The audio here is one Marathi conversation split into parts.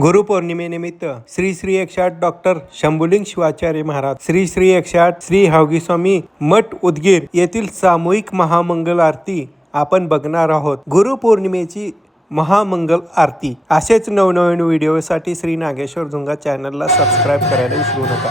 गुरुपौर्णिमेनिमित्त श्री श्री एकशे आठ डॉक्टर शंभुलिंग शिवाचार्य महाराज श्री श्री एकशे आठ श्री हावगीस्वामी मठ उदगीर येथील सामूहिक महामंगल आरती आपण बघणार आहोत. गुरुपौर्णिमेची महामंगल आरती. असेच नवनवीन व्हिडिओसाठी श्री नागेश्वर झुंगा चॅनलला सबस्क्राईब करायला विसरू नका.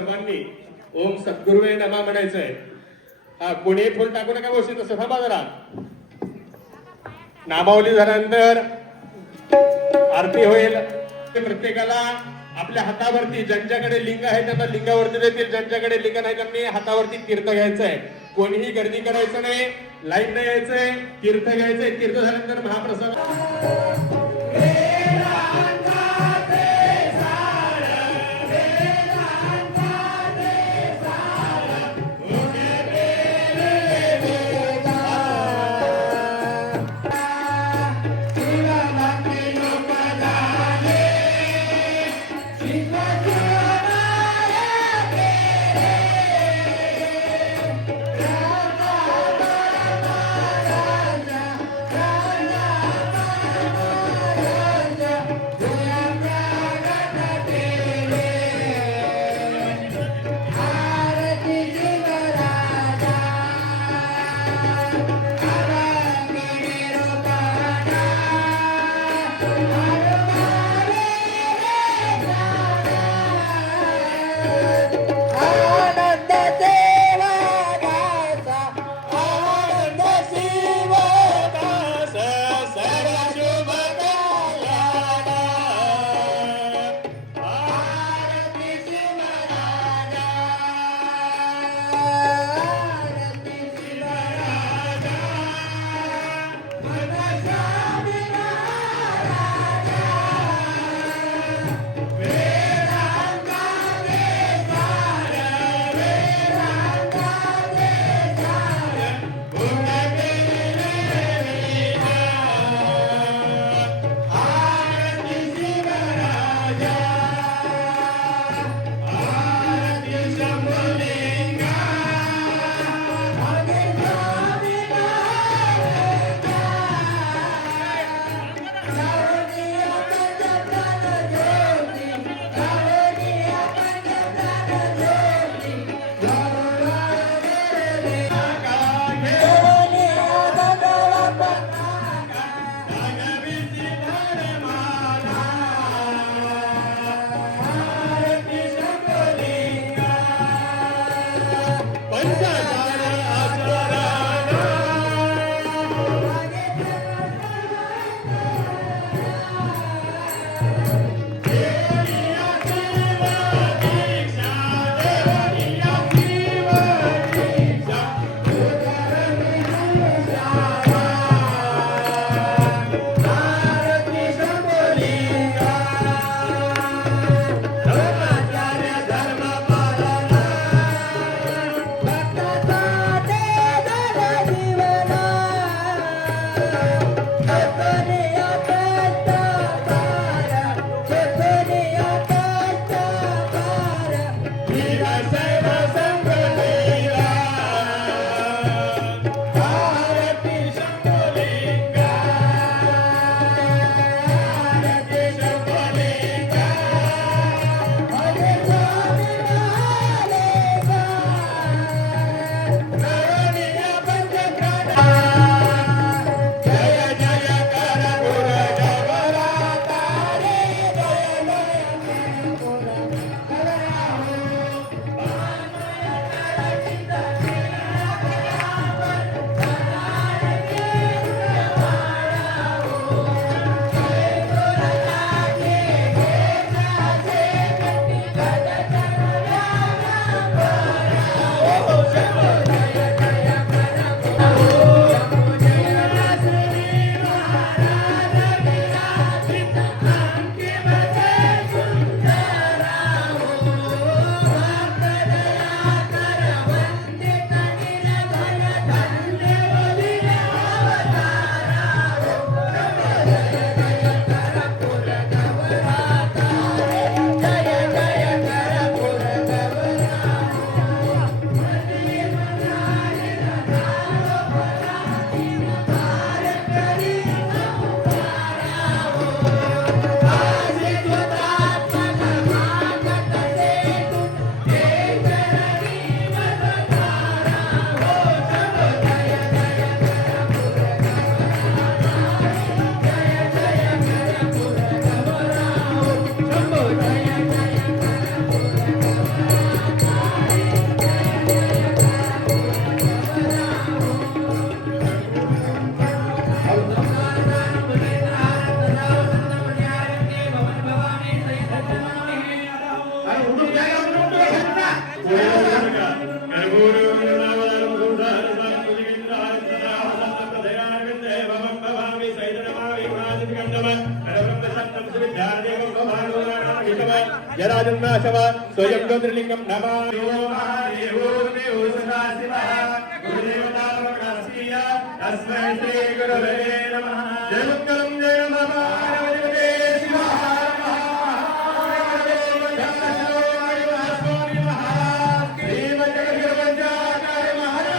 सर्वांनी ओम सद्गुरुवे नमा म्हणायचंय. हा कोणी फुल टाकू नका बसू तसं थांबा जरा नामावली झाल्यानंतर आरती होईल. प्रत्येकाला आपल्या हातावरती ज्यांच्याकडे लिंग आहे त्यांना लिंगावरती देतील ज्यांच्याकडे लिंग नाही त्यांनी हातावरती तीर्थ घ्यायचं आहे कोणीही गर्दी करायचं नाही लाईन नाही यायचंय तीर्थ घ्यायचंय. तीर्थ झाल्यानंतर महाप्रसाद Amen. జరాజన్మాశవ స్వయం జ్యోతిర్లింగం నమా తస్మై శ్రీ